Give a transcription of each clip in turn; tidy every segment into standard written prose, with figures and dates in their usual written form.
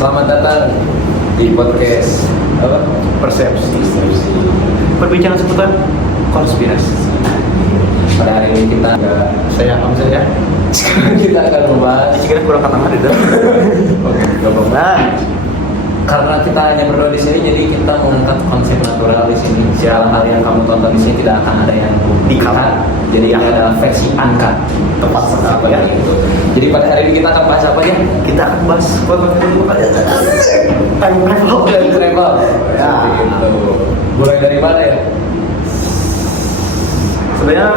Selamat datang di podcast apa? Persepsi. Perbincangan seputar konspirasi. Pada hari ini kita saya Hamzah ya. Sekarang kita akan membahas. Jika kurang kata mati dah. Oke, nah, karena kita hanya berdua di sini, jadi kita mengangkat konsep natural di sini. Hal yang kamu tonton di sini tidak akan ada yang di-cut. Jadi yang adalah versi uncut. Tepat sekali ya. Gitu. Jadi pada hari ini kita akan bahas apa ya? Kita akan bahas Time travel. Ya, gitu. Mulai dari mana ya? Sebenarnya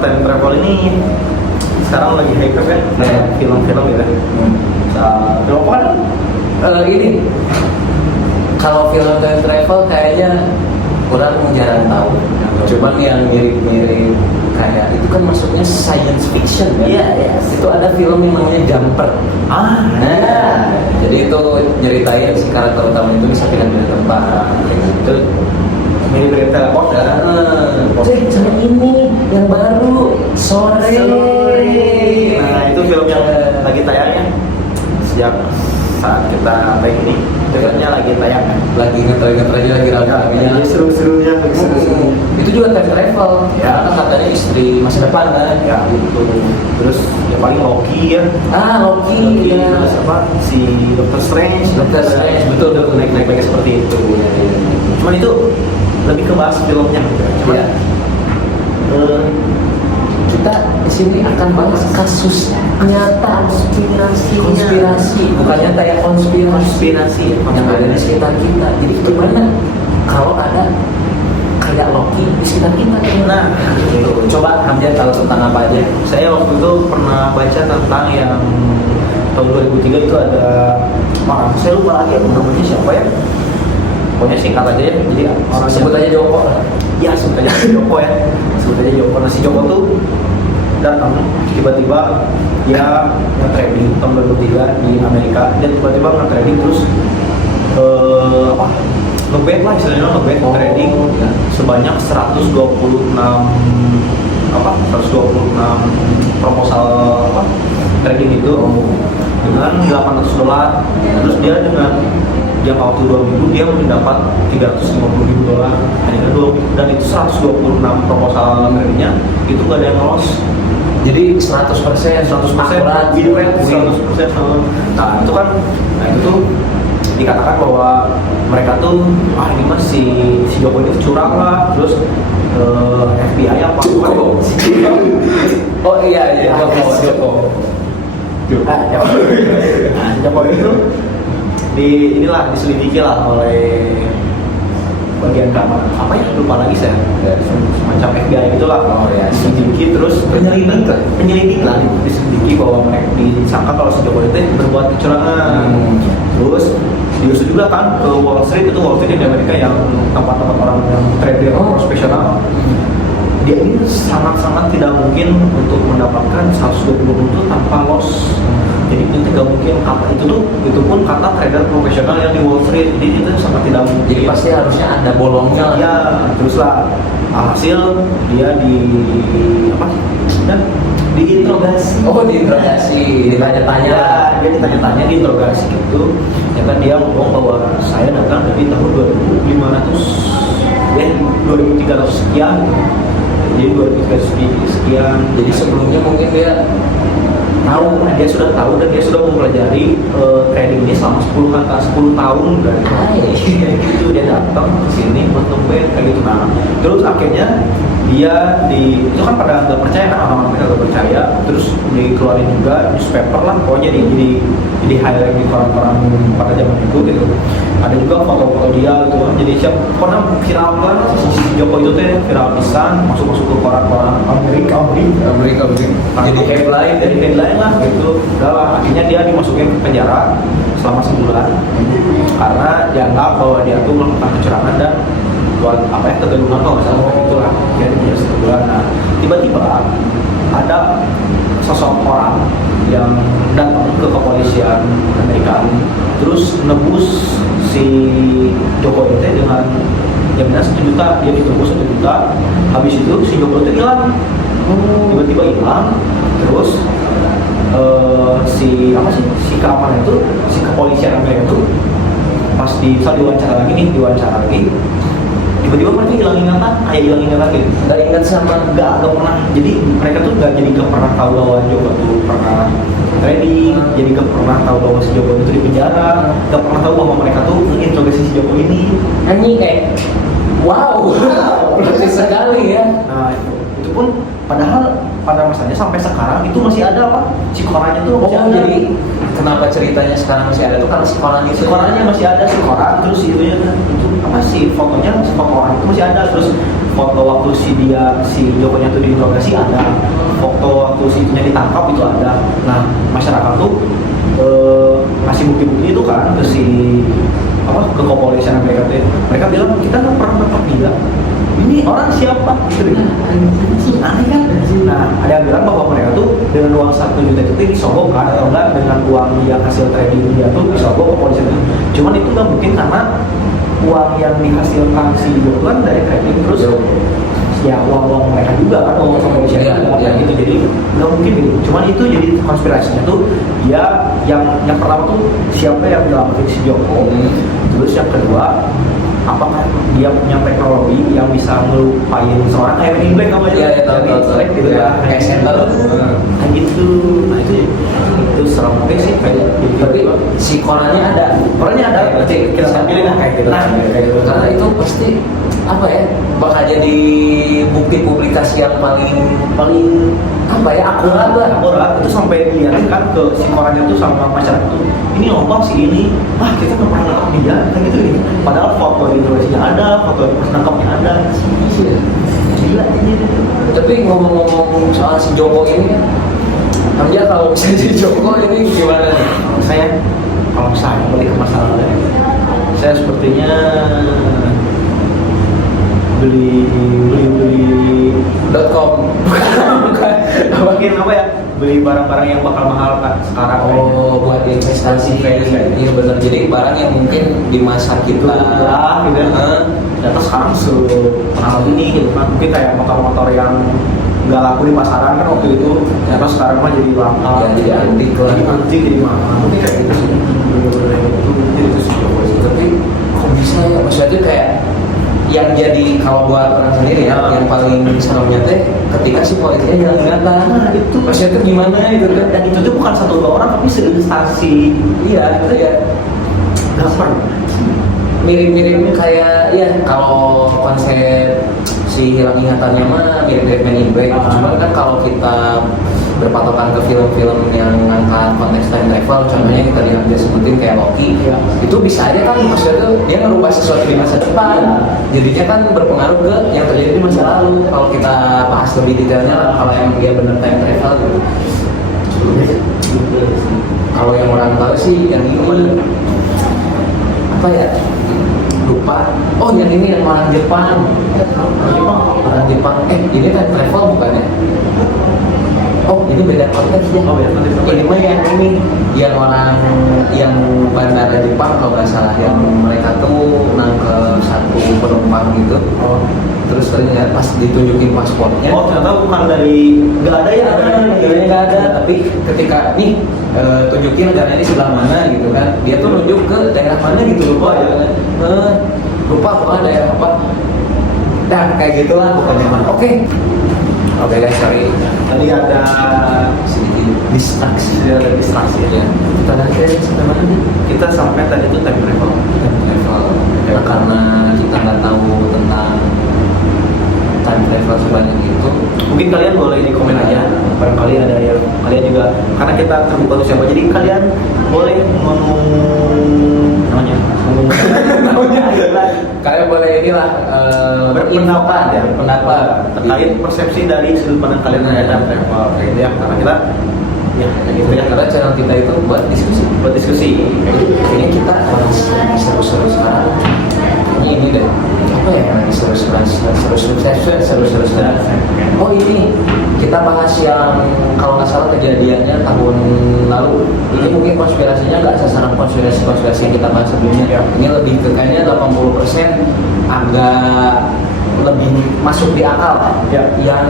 time travel ini sekarang lagi hype kan? Film-film gitu. Film apa kan? Ini kalau film time travel kayaknya orang jarang tahu. Cuman yang mirip-mirip kayak itu kan maksudnya science fiction kan? Iya. Itu ada film yang namanya Jumper. Nah, jadi itu nyeritain si karakter utama itu bisa pindah tempat kayak gitu. Mirip teleport ya. Sama ini yang baru sore. Nah itu film yang lagi tayangnya sejak saat kita tayang ini. Filmnya lagi tayang kan? Lagi ngetren-ngetrennya lagi rame-ramenya. Lagi seru-serunya. Itu juga time travel. Ya, kan katanya istri masa depan kan. Ya gitu. Terus yang paling Loki ya. Loki ya. Terus apa? Si Doctor Strange. Betul. Naik seperti itu. Ya. Cuman itu lebih ke bahas filmnya. Cuman Ya. Kita di sini akan bahas kasus nyata konspirasi bukan nyata ya, konspirasi yang ada di sekitar kita. Jadi gimana kalau ada kayak Loki di sekitar kita? Nah, Gitu. Coba Hamzah tahu tentang apa aja? saya waktu itu pernah baca tentang yang tahun 2003 itu ada orang, saya lupa lagi namanya siapa ya. Pokoknya singkat aja ya. Jadi orang Sebut aja Joko. Ya sebut aja Joko ya. Sebut aja Joko. Nah si Joko tuh datang tiba-tiba dia nge-trading tahun 2003 di Amerika. Dia tiba-tiba nge-trading terus nge-bet lah istilahnya, nge-bet trading sebanyak 126 proposal trading itu dengan $800. Terus dia dengan jangka waktu 2 minggu dia mendapat $350,000 dan itu 126 proposal tradingnya itu gak ada yang lolos. Jadi 100% akurat, win rate 100%. Nah itu kan, itu tuh dikatakan bahwa mereka tuh ini mah si Joko ini curang lah, terus FBI apa? Oh iya Joko. Joko itu diselidiki lah oleh bagian keamanan apa ya, lupa lagi saya, semacam FBI gitulah. Diselidiki terus penyelidik lah, diselidiki bahwa mereka disangka kalau si Joko itu berbuat kecurangan. Terus diusut juga kan ke Wall Street, itu Wall Street di Amerika yang tempat-tempat orang yang trader profesional. Dia ini sangat-sangat tidak mungkin untuk mendapatkan 120 itu tanpa loss. Jadi itu tidak mungkin, kata itu pun kata trader profesional yang di Wall Street. Jadi itu sangat tidak mungkin. Jadi pasti harusnya ada bolongnya. Ya, teruslah hasil dia diinterogasi. Ditanya-tanya. Dia ditanya-tanya, diinterogasi gitu. Ya kan dia ngomong bahwa saya datang dari tahun 2300 sekian. Jadi 2300 sekian. Jadi sebelumnya mungkin dia sudah tahu dan dia sudah mempelajari trading ini selama 10 tahun dan gitu dia datang ke sini buat ngebet kayak gitu. Nah terus akhirnya dia itu kan pada nggak percaya kan, orang-orang mereka nggak percaya, terus dikeluarin juga newspaper lah, pokoknya jadi highlight di koran-koran pada zaman itu gitu. Ada juga foto-foto dia gitu kan, jadi pernah viral kan si Joko itu teh viral pisan, masuk ke koran-koran Amerika. Jadi headline lah gitu. Udah akhirnya dia dimasukin ke penjara selama sebulan karena dianggap bahwa dia tuh melakukan kecurangan dan buat kegaduhan kalau nggak salah itulah. Jadi dia sebulan. Nah tiba-tiba ada sosok orang yang datang ke kepolisian Amerika terus nebus si Joko itu dengan jaminan 1 juta. Dia ditebus 1 juta. Habis itu si Joko itu hilang, tiba-tiba hilang. Terus si keamanan itu, si kepolisian Amerika itu pas diwawancara lagi, tiba-tiba mereka hilang ingatan gitu. Nggak ingat sama Nggak pernah, jadi mereka tuh nggak pernah tahu bahwa Joko tuh pernah trading, jadi nggak pernah tahu bahwa si Joko itu di penjara, nggak pernah tahu bahwa mereka tuh menginterogasi si Joko ini. anjing kayak wow, persis sekali ya. Nah itu pun padahal pada masanya sampai sekarang itu masih ada apa si korannya tuh masih Oh, ada. jadi kenapa ceritanya sekarang masih ada tuh karena si koran itu. Si korannya masih ada, si koran terus itunya itu apa sih fotonya, si foto orang itu masih ada, terus foto waktu si Jokonya tuh diinterogasi ada, foto waktu si itunya ditangkap itu ada. Nah masyarakat tuh ngasih bukti-bukti itu kan ke ke kepolisian Amerika tuh. Mereka bilang kita nggak pernah dapat dia. Ini orang siapa? Gitu deh. Aneh kan? Nah, ada yang bilang bahwa mereka tuh dengan uang 1 juta itu disogok kan, atau enggak dengan uang yang hasil trading dia tuh disogok ke polisi. Cuman itu nggak mungkin karena uang yang dihasilkan si Joko kan dari trading terus ya uang mereka juga kan, uang Indonesia gitu, jadi nggak mungkin gitu. Cuman itu jadi konspirasinya tuh dia yang pertama tuh siapa yang nyelamatin si Joko, terus yang kedua apakah dia punya teknologi yang bisa ngelupain seorang kayak Men in Black apa Iya, tahu. gitu ya, Kayak center. kayak gitu. Nah itu serem banget sih kayak gitu. Tapi si korannya ada. Berarti kita sambilin lah kayak gitu. Nah, Kayak gitu. karena itu pasti apa ya, bakal jadi bukti publikasi yang paling apa ya, akurat lah. Akurat itu sampai dilihatin kan ke si korannya tuh sama masyarakat tuh, ini lompang si ini, kita nggak pernah nangkap dia kan gitu nih. Padahal foto di Indonesia ada, foto pas nangkapnya ada. Gila ini. Tapi ngomong-ngomong soal si Joko ini, Hamja kalau misalnya si Joko ini gimana nih? Kalau saya balik ke masalahnya, saya sepertinya beli .com bukan mungkin apa ya, beli barang-barang yang bakal mahal kan sekarang. Oh, buat investasi kayak ini benar. Jadi barang yang mungkin di masa kita lah gitu ternyata sekarang terkenal ini gitu kan. Mungkin kayak motor-motor yang nggak laku di pasaran kan waktu itu, ternyata sekarang mah jadi langka, ya, jadi antik lah, jadi mahal. Mungkin kayak gitu sih, itu sih. tapi kok bisa ya, maksudnya kayak yang jadi kalau buat orang sendiri ya, yang paling seremnya teh ketika si politiknya hilang ingatan. Nah, itu maksudnya itu gimana itu kan? Dan itu tuh bukan 1-2 orang tapi seinstansi. Iya, itu ya Gampang. mirip-mirip kayak ya kalau konsep si hilang ingatannya mah mirip-mirip Men in Black. Cuman kan kalau kita berpatokan ke film-film yang ngangkat konteks time travel, contohnya kita lihat dia sebutin kayak Loki, itu bisa aja kan maksudnya tuh dia ngerubah sesuatu di masa depan, jadinya kan berpengaruh ke yang terjadi di masa lalu. Kalau kita bahas lebih detailnya lah, kalau emang dia benar time travel gitu. Kalau yang orang tahu sih yang ini apa ya, lupa. Oh, yang ini yang orang Jepang. Orang Jepang. Ini kan travel bukannya? Oh, ini beda konteksnya. Oh, beda konteks. Ini mah yang ini, yang orang yang bandara Jepang kalau nggak salah, yang mereka tuh nangkep satu penumpang gitu. Oh. Terus ternyata pas ditunjukin pasportnya. Oh, ternyata bukan dari nggak ada ya? Negaranya nggak ada, tapi ketika nih tunjukin negara ini sebelah mana gitu kan, dia tuh nunjuk ke daerah mana gitu, lupa ya. Lupa bukan daerah apa. Dan kayak gitulah bukannya mana. Oke guys, sorry. Tadi ada Sedikit distraksi. distraksi. Ya. Kita nanti sampai mana nih? Kita sampai tadi itu time travel. Travel. Ya, karena kita nggak tahu tentang time travel sebanyak itu. Mungkin kalian boleh di komen aja, barangkali ada yang kalian juga, karena kita terbuka untuk siapa, jadi kalian boleh ngomong namanya Kalian boleh inilah berpendapat ya, pendapat terkait persepsi dari sudut pandang kalian terhadap travel kayak gitu ya, karena kita ya kayak gitu ya, karena channel kita itu buat diskusi. Kayaknya kita seru-seru sekarang. Kayaknya ini deh, apa ya yang lagi seru-seru. Oh, ini kita bahas yang kalau nggak salah kejadiannya tahun lalu. Ini mungkin konspirasinya nggak sasaran konspirasi yang kita bahas sebelumnya. Ini lebih ke kayaknya 80% agak lebih masuk di akal. Ya. Yang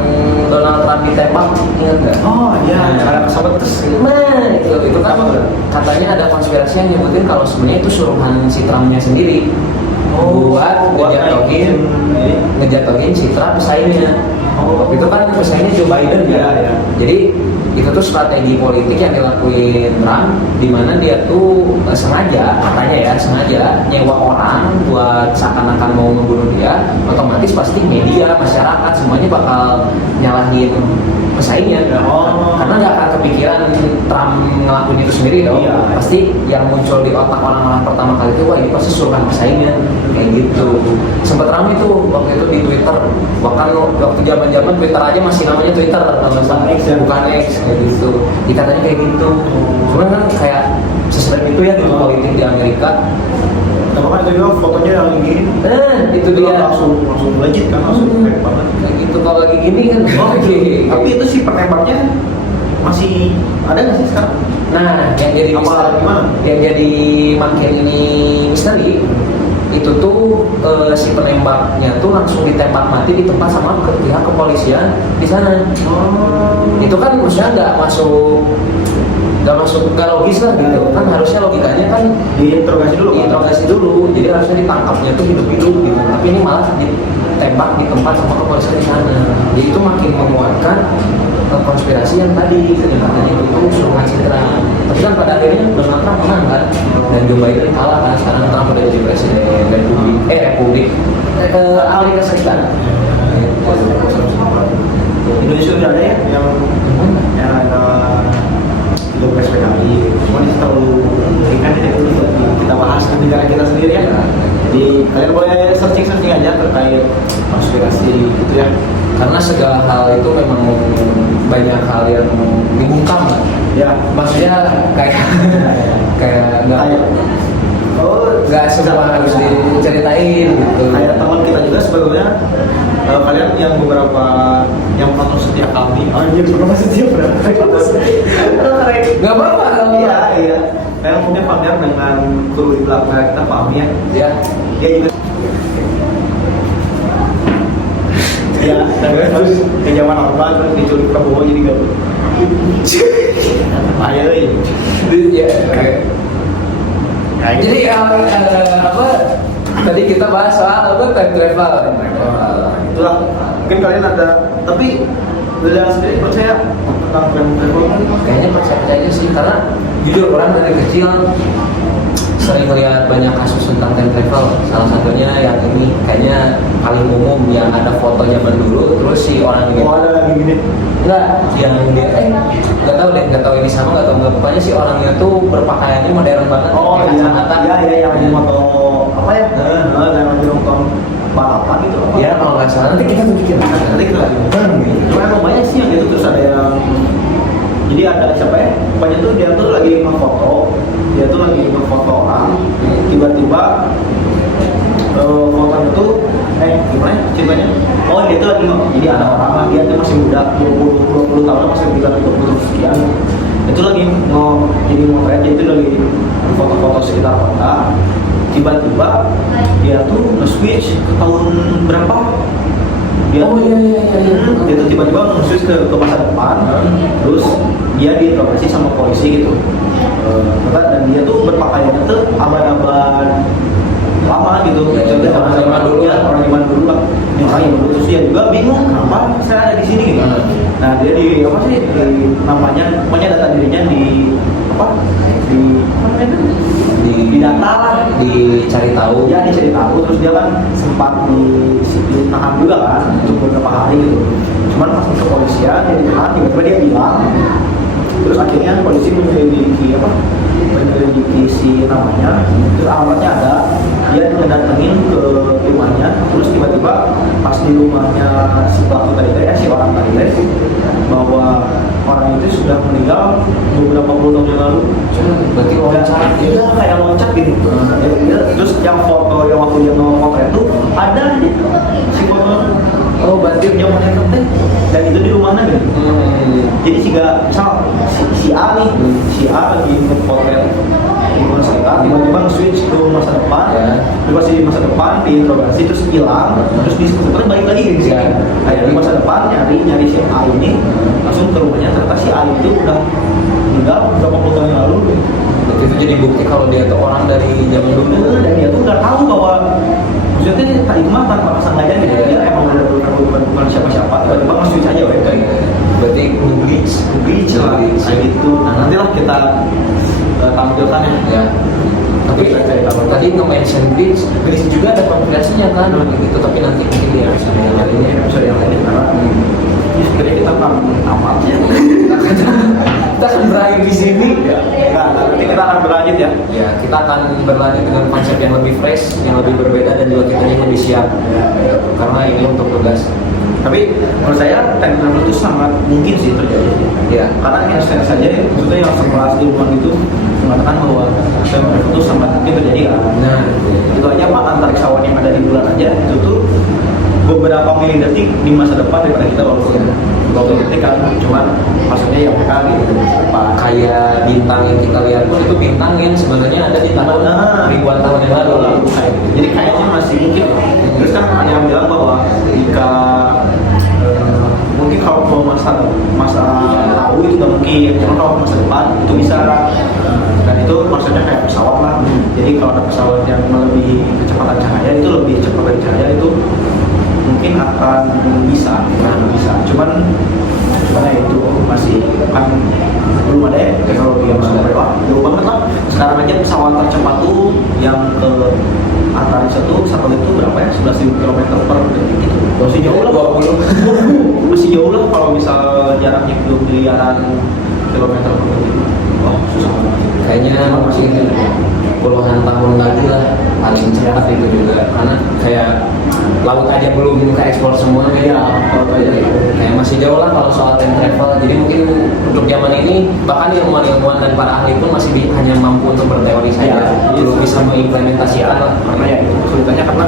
Donald Trump ditembak, ingat nggak? Oh iya, Nah, ada pesawat terus. Nah, itu kan katanya ada konspirasi yang nyebutin kalau sebenarnya itu suruhan si Trumpnya sendiri buat ngejatuhin si Trump pesaingnya. Waktu itu kan pesaingnya Joe Biden Iya, ya. iya. Jadi itu tuh strategi politik yang dilakuin Trump, di mana dia tuh sengaja, katanya ya sengaja nyewa orang buat seakan-akan mau membunuh dia. Otomatis pasti media, masyarakat semuanya bakal nyalahin pesaingnya. Karena nggak akan kepikiran Trump ngelakuin itu sendiri dong. Iya. Pasti yang muncul di otak orang-orang pertama kali itu, wah ini pasti suruhan pesaingnya, kayak gitu. Sempat ramai tuh waktu itu di Twitter, bahkan waktu zaman-zaman Twitter aja masih namanya Twitter, bukan X, kayak gitu. Dikatanya kayak gitu. Cuman kan kayak sesuai itu ya di politik di Amerika. Tapi kan itu juga fotonya yang gini. Itu dia. Langsung legit kan, langsung keren banget. Kayak gitu kalau lagi gini kan. Oke. Tapi itu si penembaknya masih ada nggak sih sekarang? Nah, yang jadi Gimana? yang jadi makin ini misteri itu tuh si penembaknya tuh langsung ditembak mati di tempat sama pihak kepolisian di sana. Itu kan maksudnya nggak logis lah gitu. Kan harusnya logikanya kan Diinterogasi dulu. diinterogasi dulu. Jadi harusnya ditangkapnya tuh hidup-hidup gitu. Tapi ini malah ditembak di tempat sama kepolisian di sana. Jadi itu makin menguatkan konspirasi yang tadi katanya itu suruhan si Trump. Tapi kan pada akhirnya Donald Trump menang kan, dan Joe Biden kalah kan. Sekarang Trump udah jadi presiden Republik Amerika Serikat. Indonesia udah ada ya yang ada Pilpres PKI. Cuma ini terlalu ringan ya, kita bahas di negara kita sendiri ya. Jadi kalian boleh searching aja terkait konspirasi gitu ya. Karena segala hal itu memang banyak hal yang dibungkam lah. Ya, Maksudnya kayak nggak semua harus diceritain gitu. kayak teman kita juga sebetulnya kalian yang beberapa yang menonton setiap kami beberapa setiap berapa Nggak apa-apa. iya kalian punya familiar dengan kru di belakang kita pahami ya Ya. dia juga ya terus ke zaman Orba terus diculik Prabowo jadi gak ayo Ya. Jadi apa? Tadi kita bahas soal apa time travel. itulah mungkin kalian ada tapi udah sendiri percaya tentang travel Kayaknya percaya sih, karena jujur orang dari kecil sering lihat banyak kasus tentang time travel. Salah satunya yang ini kayaknya paling umum, yang ada foto zaman dulu terus si orang ini ada lagi gini enggak, yang dia nggak tahu ini sama nggak tahu nggak, pokoknya si orangnya tuh berpakaiannya modern banget, pakai kacamata. iya yang di moto apa ya yang lagi nonton balapan gitu Ya kalau nggak salah nanti kita tunjukin. nanti kita lagi cuma emang banyak sih yang gitu terus ada yang jadi ada siapa ya pokoknya tuh dia tuh lagi ngefoto orang tiba-tiba fotonya tuh gimana ceritanya dia tuh lagi jadi ada orang dia tuh masih muda 20 tahun masih bilang 20 sekian itu lagi jadi motret dia tuh lagi foto-foto sekitar kota tiba-tiba dia tuh nge-switch ke tahun berapa dia dia tuh tiba-tiba nge-switch ke masa depan terus dia diinterogasi sama polisi gitu dan dia tuh berpakaiannya tuh abad-abad lama gitu Orang zaman dulu ya orang zaman dulu lah orang yang dulu terus dia juga bingung kenapa saya ada di sini gitu nah dia di apa sih namanya data dirinya di apa di data lah Dicari tahu. ya dicari tahu terus dia kan sempat ditahan juga kan untuk beberapa hari gitu cuman pas ke kepolisian dia ditahan tiba-tiba dia bilang terus akhirnya polisi menyelidiki si namanya terus alamatnya ada dia ngedatengin ke rumahnya terus tiba-tiba pas di rumahnya si pelaku tadi si orang tadi bahwa orang itu sudah meninggal beberapa puluh tahun yang lalu Berarti loncat. dia kayak loncat gitu terus yang foto yang waktu dia nge-potret itu ada si foto berarti yang mana teh dan itu di rumahnya gitu jadi misal si A nih si A lagi nge-potret lingkungan sekitar, tiba-tiba switch ke masa depan, terus di masa depan diinterogasi terus hilang, terus terus balik lagi di sini. Kayak di masa depan nyari si A ini, langsung ke rumahnya, ternyata si A itu udah meninggal beberapa puluh tahun yang lalu. Berarti itu jadi bukti kalau dia tuh orang dari zaman dulu. Dan dia tuh nggak tahu bahwa maksudnya tadi mah tanpa kesengaja gitu, dia emang udah bukan siapa-siapa, tiba-tiba nge-switch aja kayak gitu. Berarti nge-glitch lah kayak gitu. Nah nantilah kita tampilkan ya. Tapi tadi nge-mention glitch juga ada konfirmasinya kan gitu, tapi nanti mungkin di episode yang lainnya, karena sebenarnya kita kurang amalnya. Kita akan berakhir di sini. Nah, nanti kita akan berlanjut ya. Ya, kita akan berlanjut dengan konsep yang lebih fresh, yang lebih berbeda, dan juga kita yang lebih siap. Karena ini untuk tugas. Tapi menurut saya time travel itu sangat mungkin sih terjadi. Ya. Karena Einstein saja, maksudnya yang sekelas ilmuwan itu mengatakan bahwa time travel itu sangat mungkin terjadi kan. Nah, itu aja Pak, antariksawan yang ada di bulan aja itu tuh beberapa milidetik di masa depan daripada kita waktu detik kan, cuman maksudnya yang mereka gitu Pak. Kayak bintang yang kita lihat pun itu bintang yang sebenarnya ada di tahun ribuan tahun yang lalu. Jadi kayaknya masih mungkin. Terus kan ada yang bilang bahwa jika mungkin kalau masa lalu itu nggak mungkin, cuma kalau masa depan itu bisa. Dan itu maksudnya kayak pesawat lah. Jadi kalau ada pesawat yang melebihi kecepatan cahaya, itu lebih cepat dari cahaya, itu mungkin akan bisa. Cuman ya itu masih kan belum ada ya teknologi yang sampai wah jauh banget lah. Sekarang aja pesawat tercepat tuh yang ke antariksa tuh satelit itu berapa ya, 11.000 km per detik gitu. Masih jauh lah, 20 masih jauh lah kalau misal jaraknya belum miliaran kilometer per detik. Wah susah banget. Kayaknya masih puluhan tahun lagi lah paling cepat itu juga, karena kayak laut aja belum ke eksplor semuanya ya. Kayak masih jauh lah kalau soal time travel. Jadi mungkin untuk zaman ini bahkan ilmuwan dan para ahli pun masih hanya mampu untuk berteori saja, belum bisa mengimplementasikan lah. Karena ya itu kesulitannya karena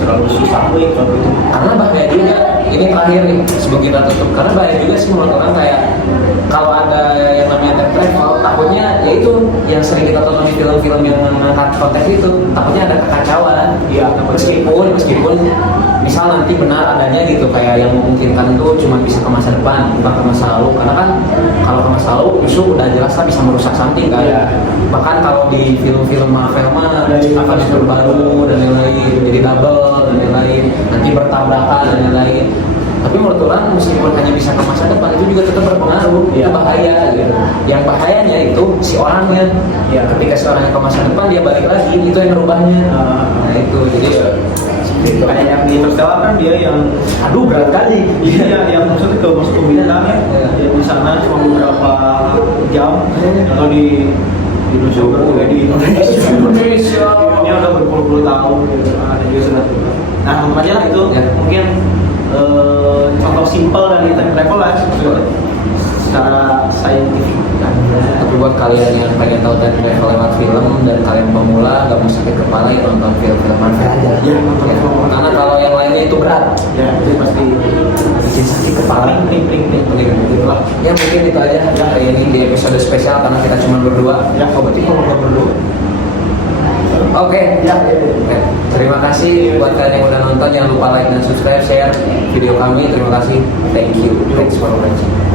terlalu susah kalau itu. Karena bahaya juga, ini terakhir nih sebelum kita tutup, karena bahaya juga sih menurut orang kayak kalau ada yang namanya time travel, takutnya ya itu yang sering kita tonton di film-film yang mengangkat konteks itu, takutnya ada kekacauan. Iya, meskipun misal nanti benar adanya gitu, kayak yang memungkinkan itu cuma bisa ke masa depan bukan ke masa lalu, karena kan kalau ke masa lalu justru udah jelas lah bisa merusak something kan. Bahkan kalau di film-film Marvel mah akan baru dan lain-lain, jadi double dan lain-lain, nanti bertabrakan dan lain-lain. Tapi menurut orang meskipun hanya bisa ke masa depan itu juga tetap berpengaruh, itu bahaya gitu. Yang bahayanya itu si orangnya. Ketika si orangnya ke masa depan dia balik lagi, itu yang merubahnya. Nah itu jadi itu kayak yang di Interstellar kan dia yang berat kali. Iya, yang maksudnya masuk ke bintang ya. Di sana cuma beberapa jam atau di Indonesia di Indonesia ini udah berpuluh-puluh tahun gitu. Nah makanya lah itu mungkin contoh simpel dari time travel lah secara saintifik. Tapi buat kalian yang pengen tahu time travel lewat film dan kalian pemula gak mau sakit kepala, ya nonton film-film Marvel aja. Karena kalau yang lainnya itu berat. Itu pasti bikin sakit kepala. Ya mungkin itu aja hari ini di episode spesial karena kita cuma berdua. Berarti kalau nggak berdua. Oke. Terima kasih buat kalian yang udah nonton. Jangan lupa like dan subscribe, share video kami. Terima kasih. Thank you. Thanks for watching.